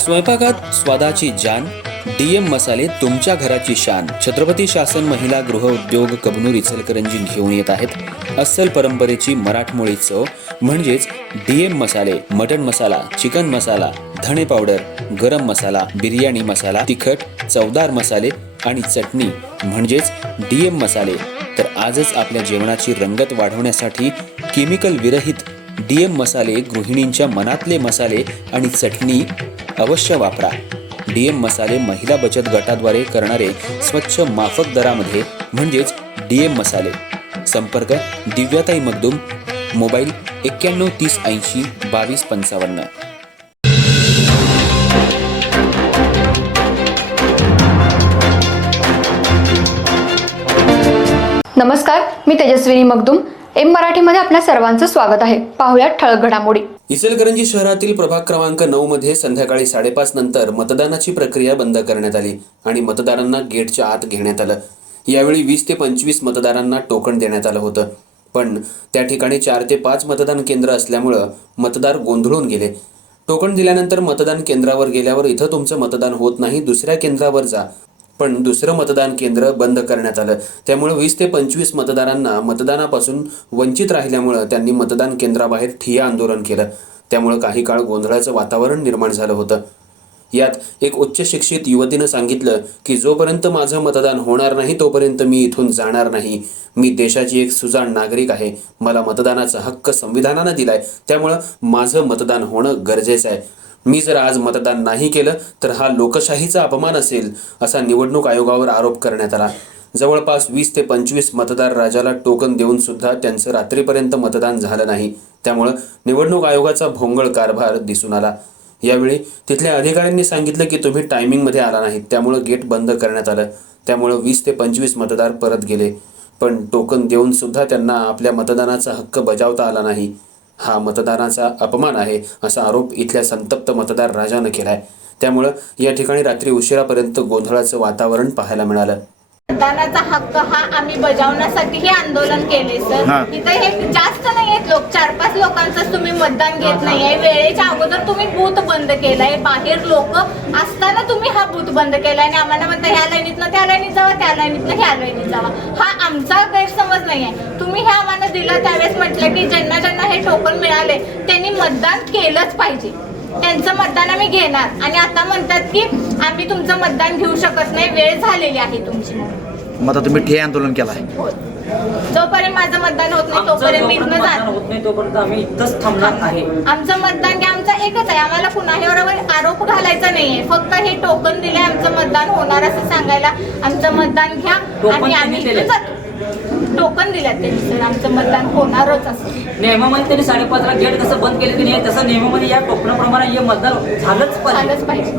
स्वयंपाकात स्वादाची जान, डीएम मसाले तुमच्या घराची शान. छत्रपती शासन महिला गृह उद्योग कबनूर इचलकरंजी घेऊन येत आहेत अस्सल परंपरेची मराठमोळी चव म्हणजेच डीएम मसाले. मटन मसाला, चिकन मसाला, धणे पावडर, गरम मसाला, बिर्याणी मसाला, तिखट चवदार मसाले आणि चटणी म्हणजेच डीएम मसाले. तर आजच आपल्या जेवणाची रंगत वाढवण्यासाठी केमिकल विरहित डीएम मसाले, गृहिणींच्या मनातले मसाले आणि चटणी अवश्य वापरा. डीएम मसाले महिला बचत गटाद्वारे करणारे स्वच्छ माफक दरामध्ये म्हणजेच डीएम मसाले. संपर्क दिव्याताई मगदूम, मोबाईल 91 30 80 22 55. नमस्कार, मी तेजस्विनी मगदूम. एम मराठीमध्ये आपल्या सर्वांचं स्वागत आहे. पाहुयात ठळक घडामोडी. इचलकरंजी शहरातील प्रभाग क्रमांक 9 मध्ये संध्याकाळी 5:30 नंतर मतदानाची प्रक्रिया बंद करण्यात आली आणि मतदारांना गेटच्या आत घेण्यात आलं. यावेळी 20 ते 25 मतदारांना टोकन देण्यात आलं होतं, पण त्या ठिकाणी 4 ते 5 मतदान केंद्र असल्यामुळं मतदार गोंधळून गेले. टोकन दिल्यानंतर मतदान केंद्रावर गेल्यावर इथं तुमचं मतदान होत नाही, दुसऱ्या केंद्रावर जा, पण दुसरं मतदान केंद्र बंद करण्यात आलं. त्यामुळे 20 ते 25 मतदारांना मतदानापासून वंचित राहिल्यामुळं त्यांनी मतदान केंद्राबाहेर ठिय्या आंदोलन केलं. त्यामुळे काही काळ गोंधळाचं वातावरण निर्माण झालं होतं. यात एक उच्च शिक्षित युवतीनं सांगितलं की जोपर्यंत माझं मतदान होणार नाही तोपर्यंत मी इथून जाणार नाही. मी देशाची एक सुजाण नागरिक आहे, मला मतदानाचा हक्क संविधानानं दिलाय, त्यामुळं माझं मतदान होणं गरजेचं आहे. मी जर आज मतदान नाही केलं तर हा लोकशाहीचा अपमान असेल, असा निवडणूक आयोगावर आरोप करण्यात आला. जवळपास 20 ते 25 मतदार राजाला टोकन देऊन सुद्धा त्यांचं रात्रीपर्यंत मतदान झालं नाही. त्यामुळं निवडणूक आयोगाचा भोंगळ कारभार दिसून आला. यावेळी तिथल्या अधिकाऱ्यांनी सांगितलं की तुम्ही टायमिंगमध्ये आला नाहीत, त्यामुळं गेट बंद करण्यात आलं. त्यामुळं 20 ते 25 मतदार परत गेले, पण टोकन देऊन सुद्धा त्यांना आपल्या मतदानाचा हक्क बजावता आला नाही. हा मतदानाचा अपमान आहे, असा आरोप इथल्या संतप्त मतदार राजानं केलाय. त्यामुळं या ठिकाणी रात्री उशिरापर्यंत गोंधळाचं वातावरण पाहायला मिळालं. मतदानाचा हक्क हा आम्ही बजावण्यासाठी हे आंदोलन केले सर. इथे हे जास्त नाही आहेत लोक, 4-5 लोकांचं तुम्ही मतदान घेत नाहीये. वेळेच्या अगोदर तुम्ही बूथ बंद केलाय, बाहेर लोक असताना तुम्ही हा बूथ बंद केलाय आणि आम्हाला म्हणता ह्या लाईनीतनं त्या लाईनीत जावा, त्या लाईनीतनं ह्या लाईनीत जावा. हा आमचा गैरसमज नाहीये. तुम्ही हे आम्हाला दिलं त्यावेळेस म्हटलं की ज्यांना ज्यांना हे टोकन मिळाले त्यांनी मतदान केलंच पाहिजे, त्यांचं मतदान आम्ही घेणार. आणि आता म्हणतात की आम्ही तुमचं मतदान घेऊ शकत नाही, वेळ झालेली आहे तुमची. मग आता तुम्ही ठिय्या आंदोलन केलाय? जोपर्यंत माझं मतदान होत नाही तोपर्यंत मी इथनं जात होत नाही, तोपर्यंत आम्ही इथंच थांबणार आहे. आमचं मतदान घ्या, आमचा एकच आहे. आम्हाला कुणावर आरोप घालायचा नाहीये, फक्त हे टोकन दिले आमचं मतदान होणार असं सांगायला. आमचं मतदान घ्या आणि आम्ही इथं जातो. टोकन दिल्यात त्यांनी सर, आमचं मतदान होणारच असं. नियमामध्ये त्यांनी 5:30ला गेट कसं बंद केलं की नाही, तसं नियमामध्ये या टोकनाप्रमाणे हे मतदान झालंच पाहिजे.